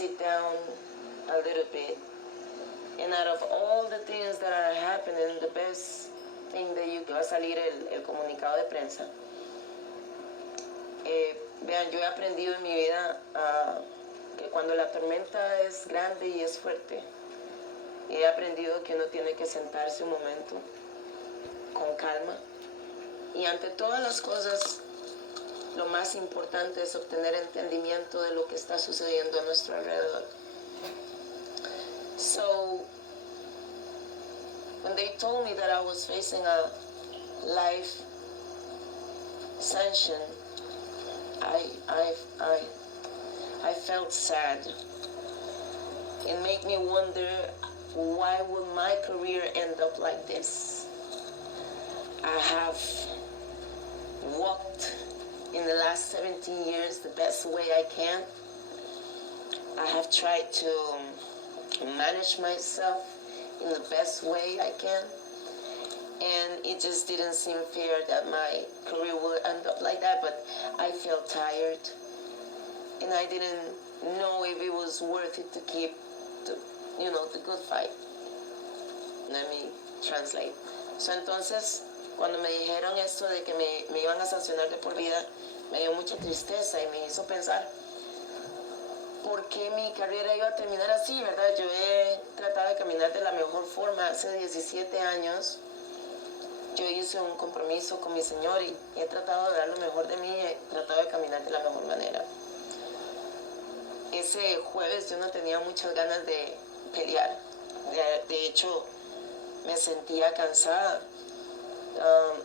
sit down a little bit. And out of all the things that are happening, the best thing that you va a salir el comunicado de prensa. Vean, yo he aprendido en mi vida que cuando la tormenta es grande y es fuerte, he aprendido que uno tiene que sentarse un momento con calma y ante todas las cosas lo más importante es obtener entendimiento de lo que está sucediendo a nuestro alrededor. So, when they told me that I was facing a life sanction, I felt sad. It made me wonder, why would my career end up like this? I have walked in the last 17 years the best way I can. I have tried to manage myself in the best way I can. And it just didn't seem fair that my career would end up like that, but I felt tired. And I didn't know if it was worth it to keep the good fight. Let me translate. So entonces, cuando me dijeron esto de que me iban a sancionar de por vida, me dio mucha tristeza y me hizo pensar por qué mi carrera iba a terminar así, ¿verdad? Yo he tratado de caminar de la mejor forma hace 17 años. Yo hice un compromiso con mi Señor y he tratado de dar lo mejor de mí, he tratado de caminar de la mejor manera. Ese jueves yo no tenía muchas ganas de pelear. De hecho, me sentía cansada.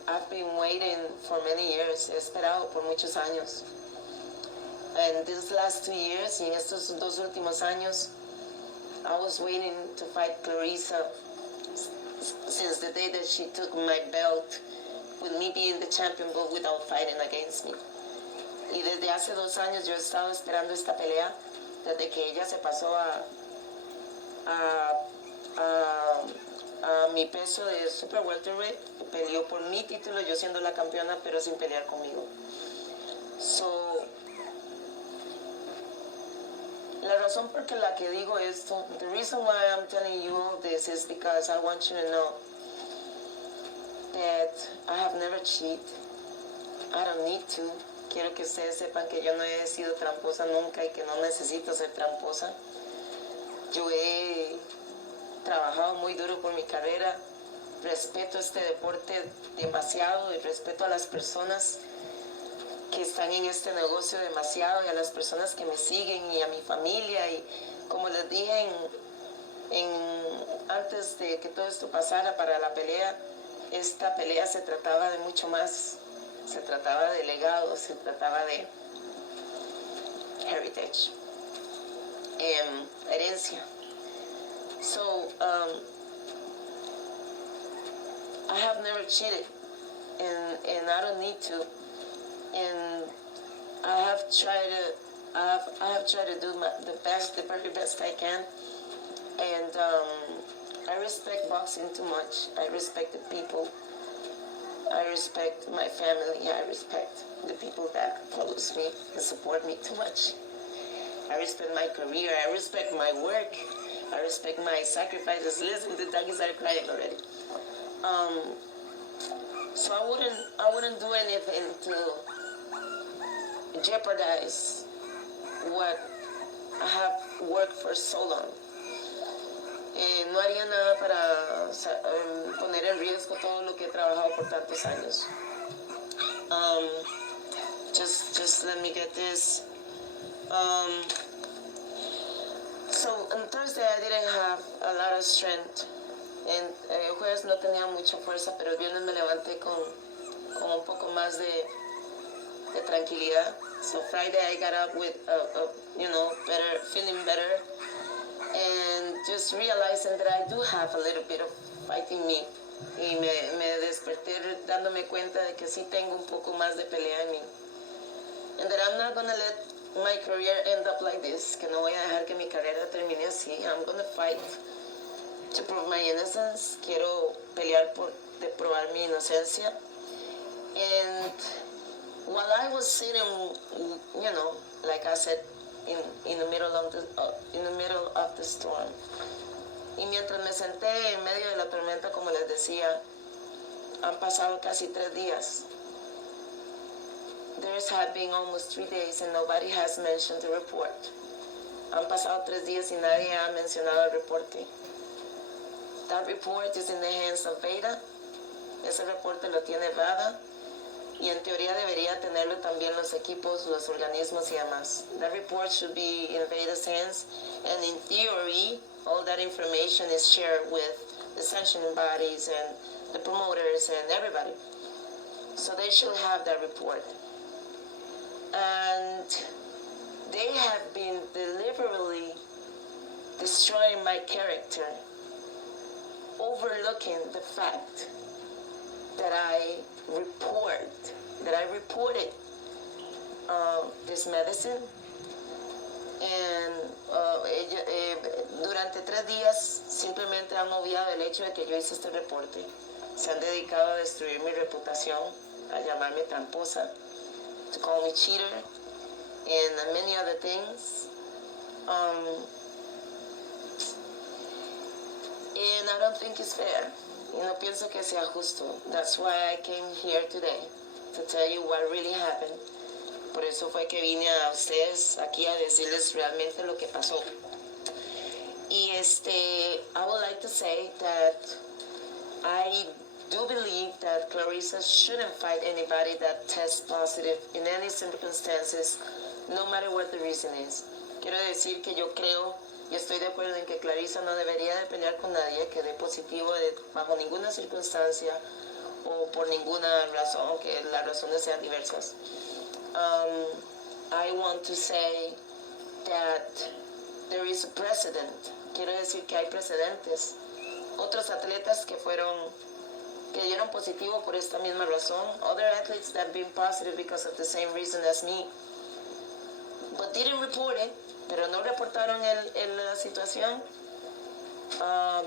I've been waiting for many years. He esperado por muchos años. And these last 2 years, y en estos 2 últimos años, I was waiting to fight Clarissa since the day that she took my belt, with me being the champion, but without fighting against me. Y desde hace 2 años yo he estado esperando esta pelea, desde que ella se pasó a mi peso de super welterweight, peleó por mi título, yo siendo la campeona, pero sin pelear conmigo. So, la razón por la que digo esto, the reason why I'm telling you all this is because I want you to know that I have never cheated. I don't need to. Quiero que ustedes sepan que yo no he sido tramposa nunca y que no necesito ser tramposa. Yo he trabajado muy duro por mi carrera, respeto este deporte demasiado y respeto a las personas que están en este negocio demasiado y a las personas que me siguen y a mi familia. Y como les dije antes de que todo esto pasara para la pelea, esta pelea se trataba de mucho más. Se trataba de legado, se trataba de heritage, herencia. So, I have never cheated, and I don't need to. And I have tried to do the very best I can. And I respect boxing too much. I respect the people. I respect my family. I respect the people that follows me and support me too much. I respect my career. I respect my work. I respect my sacrifices. Listen, the doggies are crying already. So I wouldn't do anything to jeopardize what I have worked for so long. No haría nada para poner en riesgo todo lo que he trabajado por tantos años. Just let me get this. So on Thursday I didn't have a lot of strength. El jueves no tenía mucha fuerza, pero el viernes me levanté con un poco más de tranquilidad. So Friday I got up with better, feeling better. And just realizing that I do have a little bit of fight in me. Y me desperté dándome cuenta de que sí tengo un poco más de pelea en mí. And that I'm not going to let my career end up like this. Que no voy a dejar que mi carrera termine así. I'm going to fight to prove my innocence. Quiero pelear de probar mi inocencia. And while I was sitting, like I said, in the middle of the storm. Y mientras me senté en medio de la tormenta, como les decía, han pasado casi 3 días. There's have been almost 3 days and nobody has mentioned the report. Han pasado 3 días y nadie ha mencionado el reporte. That report is in the hands of VADA. Ese reporte lo tiene VADA. Y en teoría debería tenerlo también los equipos, los organismos y demás. That report should be in VADA's hands. And in theory, all that information is shared with the sanctioning bodies and the promoters and everybody. So they should have that report. And they have been deliberately destroying my character, overlooking the fact that I reported this medicine. And durante 3 días simplemente han obviado el hecho de que yo hice este reporte. Se han dedicado a destruir mi reputación, a llamarme tramposa, to call me cheater, and many other things. And I don't think it's fair. Y no pienso que sea justo. That's why I came here today, to tell you what really happened. Por eso fue que vine a ustedes aquí a decirles realmente lo que pasó. Y I would like to say that I do believe that Clarissa shouldn't fight anybody that tests positive in any circumstances, no matter what the reason is. Quiero decir que yo creo y estoy de acuerdo en que Clarissa no debería de pelear con nadie que dé positivo bajo ninguna circunstancia o por ninguna razón, aunque las razones sean diversas. I want to say that there is a precedent. Quiero decir que hay precedentes. Otros atletas que dieron positivo por esta misma razón. Other athletes that have been positive because of the same reason as me, but didn't report it. Pero no reportaron la situación.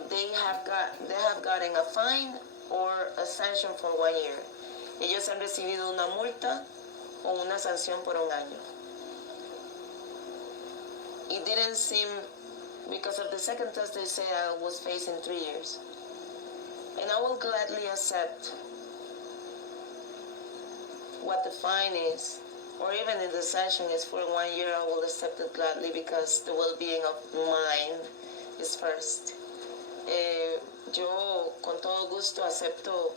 They have gotten a fine or a sanction for 1 year. Ellos han recibido una multa o una sanción por 1 año. It didn't seem, because of the second test, they say I was facing 3 years. And I will gladly accept what the fine is, or even if the sanction is for 1 year, I will accept it gladly because the well-being of mine is first. Yo con todo gusto acepto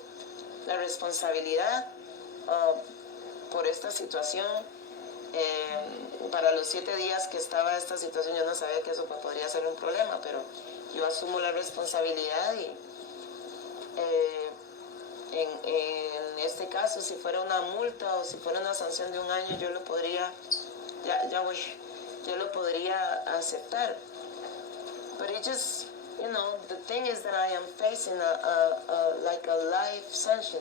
la responsabilidad por esta situación. Para los 7 días que estaba esta situación, yo no sabía que eso podría ser un problema, pero yo asumo la responsabilidad y en este caso, si fuera una multa o si fuera una sanción de 1 año, yo lo podría, yo lo podría aceptar. But it just, the thing is that I am facing like a life sanction.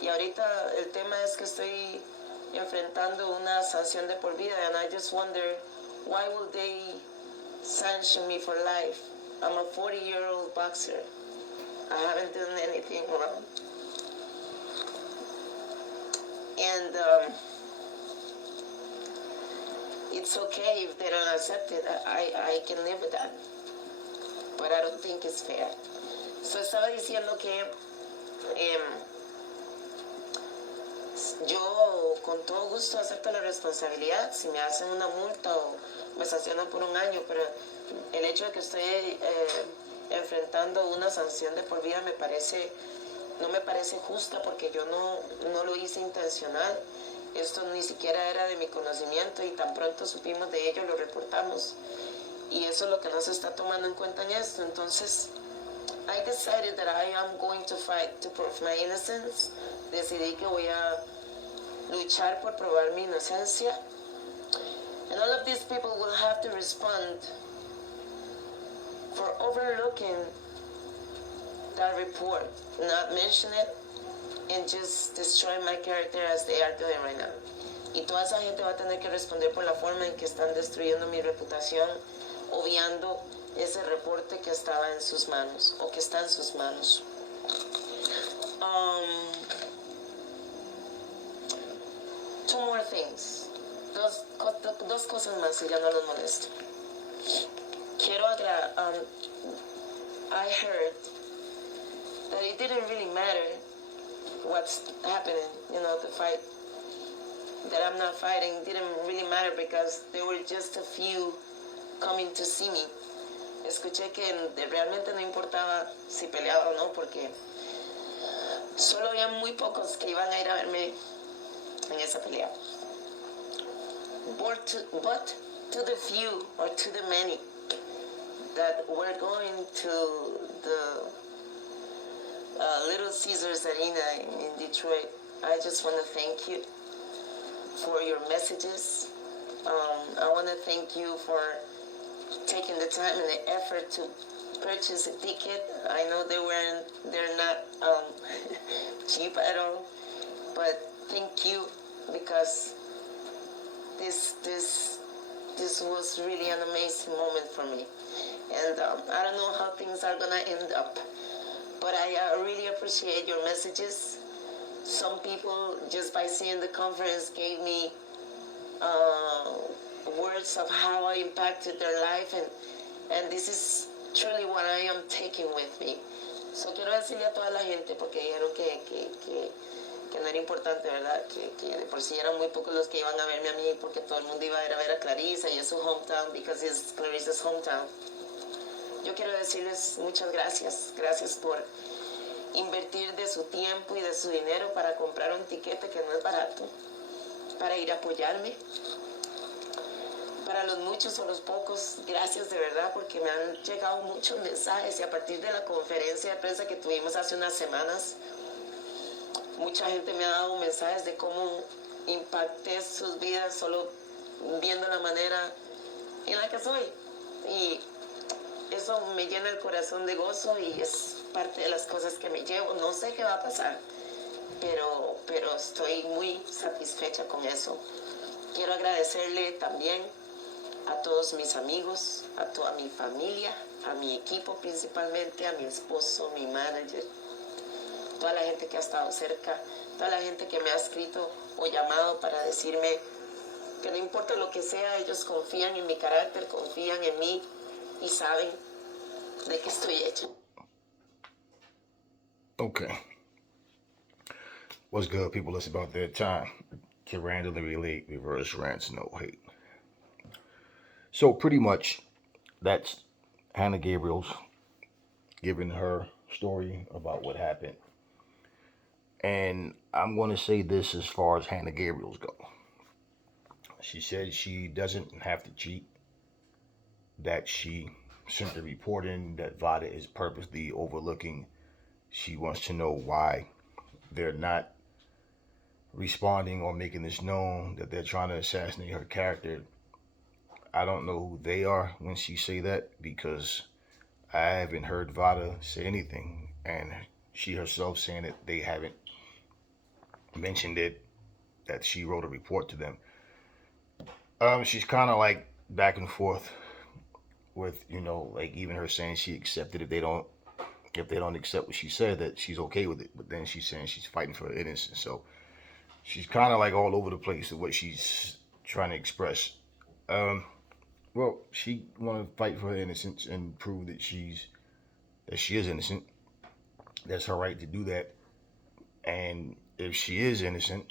Y ahorita el tema es que estoy enfrentando una sanción de por vida, and I just wonder, why will they sanction me for life? I'm a 40-year-old boxer. I haven't done anything wrong. And it's okay if they don't accept it. I can live with that. But I don't think it's fair. So estaba diciendo que yo con todo gusto acepto la responsabilidad si me hacen una multa o me sancionan por 1 año, pero el hecho de que estoy enfrentando una sanción de por vida no me parece justa, porque yo no lo hice intencional. Esto ni siquiera era de mi conocimiento y tan pronto supimos de ello lo reportamos, y eso es lo que no se está tomando en cuenta en esto. Entonces I decided that I am going to fight to prove my innocence. Decidí que voy a luchar por probar mi inocencia, and all of these people will have to respond for overlooking that report, not mention it, and just destroy my character as they are doing right now. Y toda esa gente va a tener que responder por la forma en que están destruyendo mi reputación, obviando ese reporte que estaba en sus manos, o que está en sus manos. Two more things. dos cosas más y ya no los molesto. I heard that it didn't really matter what's happening, the fight that I'm not fighting didn't really matter because there were just a few coming to see me. Escuché que realmente no importaba si peleaba o no, porque solo había muy pocos que iban a ir a verme en esa pelea. But to the few or to the many that were going to the Little Caesars Arena in Detroit, I just want to thank you for your messages. I want to thank you for taking the time and the effort to purchase a ticket. I know they're not cheap at all, but thank you because this was really an amazing moment for me. And I don't know how things are gonna end up, but I really appreciate your messages. Some people, just by seeing the conference, gave me words of how I impacted their life, and this is truly what I am taking with me. So quiero decirle a toda la gente, porque dijeron que no era importante, ¿verdad? Que de por sí eran muy pocos los que iban a verme a mí, porque todo el mundo iba a ir a ver a Clarissa y es su hometown, because it's Clarissa's hometown. Yo quiero decirles muchas gracias. Gracias por invertir de su tiempo y de su dinero para comprar un tiquete que no es barato, para ir a apoyarme. Para los muchos o los pocos, gracias de verdad, porque me han llegado muchos mensajes y a partir de la conferencia de prensa que tuvimos hace unas semanas, mucha gente me ha dado mensajes de cómo impacté sus vidas solo viendo la manera en la que soy. Y eso me llena el corazón de gozo y es parte de las cosas que me llevo. No sé qué va a pasar, pero estoy muy satisfecha con eso. Quiero agradecerle también a todos mis amigos, a toda mi familia, a mi equipo principalmente, a mi esposo, mi manager, toda la gente que ha estado cerca, toda la gente que me ha escrito o llamado para decirme que no importa lo que sea, ellos confían en mi carácter, confían en mí y saben de qué estoy hecha. Okay. What's good, people? It's about that time to randomly relate reverse rants, no hate. So pretty much that's Hannah Gabriels giving her story about what happened. And I'm going to say this as far as Hannah Gabriels go. She said she doesn't have to cheat, that she sent the report in that VADA is purposely overlooking. She wants to know why they're not responding or making this known, that they're trying to assassinate her character. I don't know who they are when she say that, because I haven't heard VADA say anything, and she herself saying that they haven't mentioned it, that she wrote a report to them. She's kind of like back and forth with, like even her saying she accepted if they don't accept what she said, that she's okay with it, but then she's saying she's fighting for her innocence. So she's kind of like all over the place with what she's trying to express. Well, she want to fight for her innocence and prove that she is innocent. That's her right to do that. And if she is innocent,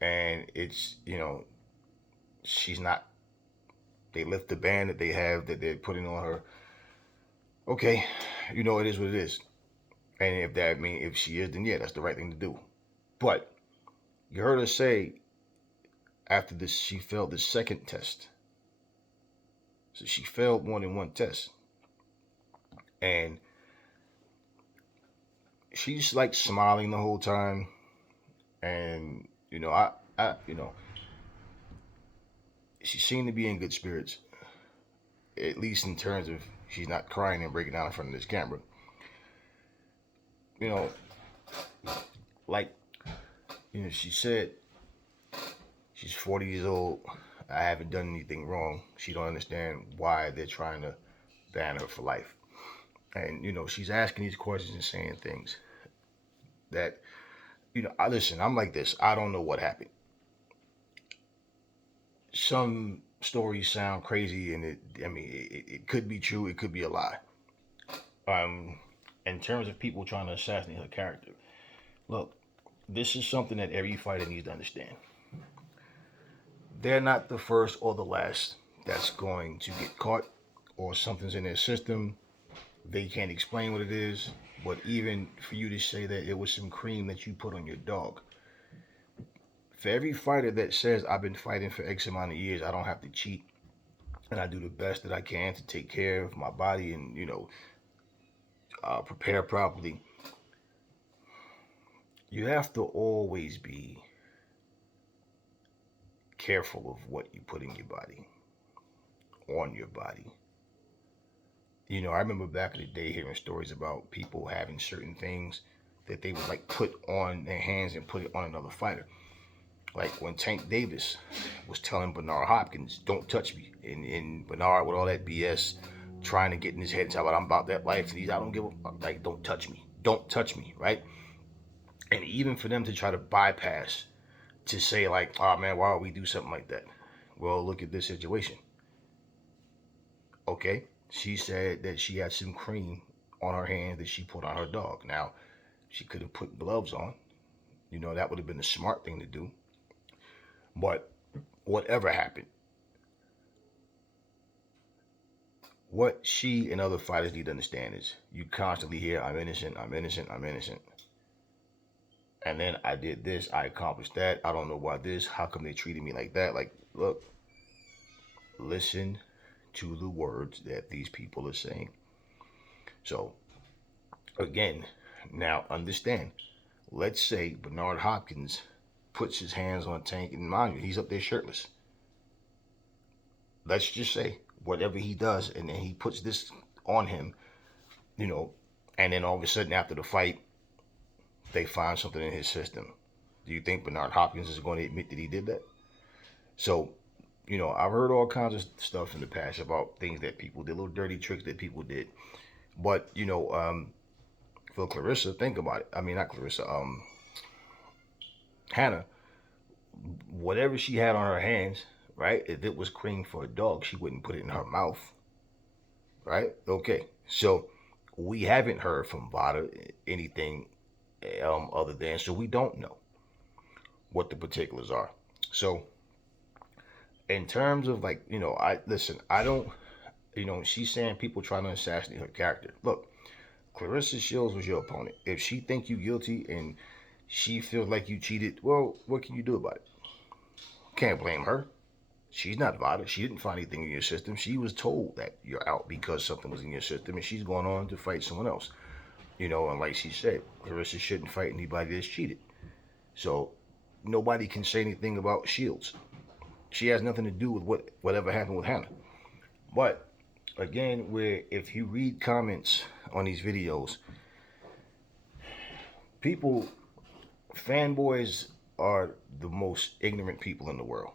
and it's she's not, they lift the ban that they have that they're putting on her. Okay, it is what it is. And if she is, then yeah, that's the right thing to do. But you heard her say after this, she failed the second test. So she failed more than one test. And she's like smiling the whole time. And, she seemed to be in good spirits. At least in terms of she's not crying and breaking down in front of this camera. She said she's 40 years old. I haven't done anything wrong. She don't understand why they're trying to ban her for life. And, she's asking these questions and saying things that, listen, I'm like this. I don't know what happened. some stories sound crazy, and it could be true, it could be a lie. Um, in terms of people trying to assassinate her character, look, this is something that every fighter needs to understand. They're not the first or the last that's going to get caught, or something's in their system. They can't explain what it is. But even for you to say that it was some cream that you put on your dog, for every fighter that says I've been fighting for X amount of years, I don't have to cheat, and I do the best that I can to take care of my body and prepare properly. You have to always be careful of what you put in your body, on your body. I remember back in the day hearing stories about people having certain things that they would like put on their hands and put it on another fighter. Like when Tank Davis was telling Bernard Hopkins, "Don't touch me," and Bernard with all that BS, trying to get in his head and talk about I'm about that life, and I don't give a fuck. Like, don't touch me, don't touch me, right? And even for them to try to bypass, to say like, "Oh man, why would we do something like that?" Well, look at this situation. Okay, she said that she had some cream on her hands that she put on her dog. Now, she could have put gloves on. That would have been the smart thing to do. But whatever happened, what she and other fighters need to understand is you constantly hear, I'm innocent, I'm innocent, I'm innocent. And then I did this, I accomplished that. I don't know why this. How come they treated me like that? Like, look, listen to the words that these people are saying. So, again, now understand. Let's say Bernard Hopkins puts his hands on Tank, and mind you, he's up there shirtless. Let's just say whatever he does, and then he puts this on him, you know, and then all of a sudden after the fight, they find something in his system. Do you think Bernard Hopkins is going to admit that he did that? So, I've heard all kinds of stuff in the past about things that people did, little dirty tricks that people did. But, for Clarissa, think about it. I mean, not Clarissa, Hannah, whatever she had on her hands, right? If it was cream for a dog, she wouldn't put it in her mouth, right? Okay. So, we haven't heard from VADA anything other than, so we don't know what the particulars are. So, in terms of like, I listen, I don't, she's saying people trying to assassinate her character. Look, Clarissa Shields was your opponent. If she think you guilty and she feels like you cheated, well, what can you do about it? Can't blame her. She's not VADA. She didn't find anything in your system. She was told that you're out because something was in your system, and she's going on to fight someone else. And like she said, Clarissa shouldn't fight anybody that's cheated. So nobody can say anything about Shields. She has nothing to do with whatever happened with Hannah. But again, where if you read comments on these videos, people, fanboys are the most ignorant people in the world.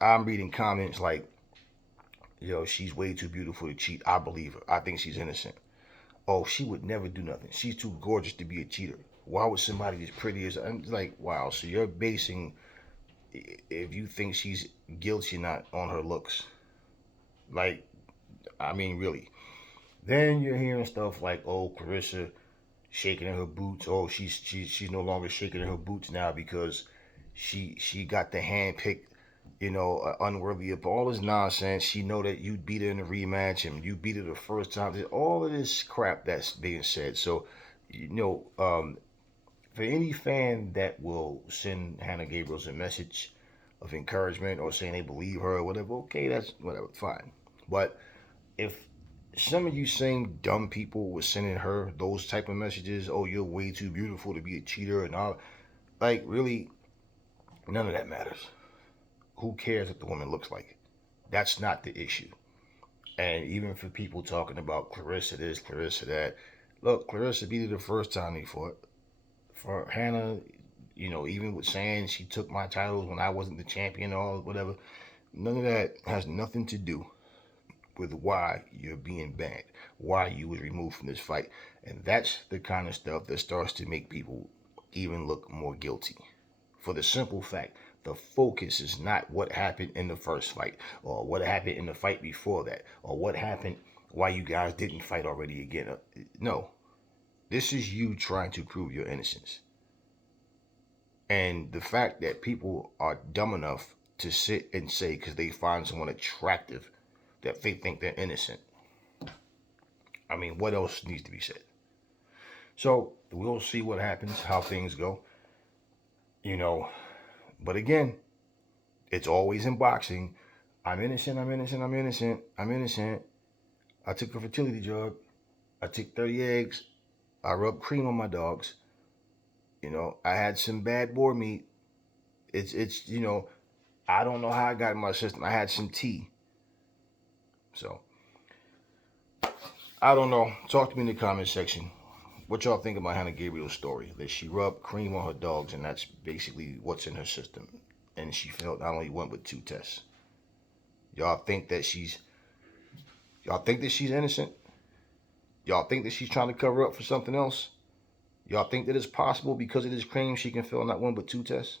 I'm reading comments like, she's way too beautiful to cheat. I believe her. I think she's innocent. Oh, she would never do nothing. She's too gorgeous to be a cheater. Why would somebody as pretty as I'm like, wow, so you're basing if you think she's guilty or not on her looks. Like, I mean, really. Then you're hearing stuff like, oh, Clarissa shaking in her boots. Oh, she's no longer shaking in her boots now because she got the hand picked, unworthy of all this nonsense. She know that you beat her in the rematch and you beat her the first time. All of this crap that's being said. So, for any fan that will send Hannah Gabriels a message of encouragement or saying they believe her or whatever, okay, that's whatever, fine. But if some of you same dumb people were sending her those type of messages, oh, you're way too beautiful to be a cheater and all, like, really, none of that matters. Who cares what the woman looks like? That's not the issue. And even for people talking about Clarissa this, Clarissa that, look, Clarissa beat her the first time they fought. For Hannah, even with saying she took my titles when I wasn't the champion or whatever, none of that has nothing to do with why you're being banned, why you was removed from this fight. And that's the kind of stuff that starts to make people even look more guilty. For the simple fact, The focus is not what happened in the first fight, or what happened in the fight before that, or what happened why you guys didn't fight already again. No, this is you trying to prove your innocence. And the fact that people are dumb enough to sit and say because they find someone attractive that they think they're innocent. I mean, what else needs to be said? So we'll see what happens, how things go, you know. But again, it's always in boxing. I'm innocent, I'm innocent, I'm innocent, I'm innocent. I took a fertility drug. I took 30 eggs. I rubbed cream on my dogs. I had some bad boar meat. It's I don't know how I got in my system. I had some tea. So I don't know. Talk to me in the comment section. What y'all think about Hannah Gabriel's story? That she rubbed cream on her dogs, and that's basically what's in her system. And she failed not only one but two tests. Y'all think that she's innocent? Y'all think that she's trying to cover up for something else? Y'all think that it's possible because of this cream she can fail not one but two tests?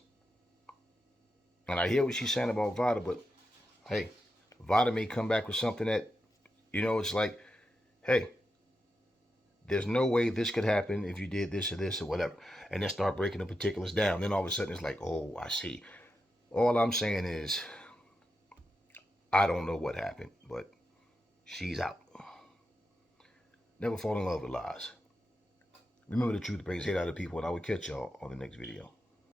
And I hear what she's saying about VADA, but hey, VADA may come back with something that, it's like, hey, there's no way this could happen if you did this or this or whatever. And then start breaking the particulars down. Then all of a sudden it's like, oh, I see. All I'm saying is, I don't know what happened, but she's out. Never fall in love with lies. Remember, the truth brings hate out of people, and I will catch y'all on the next video.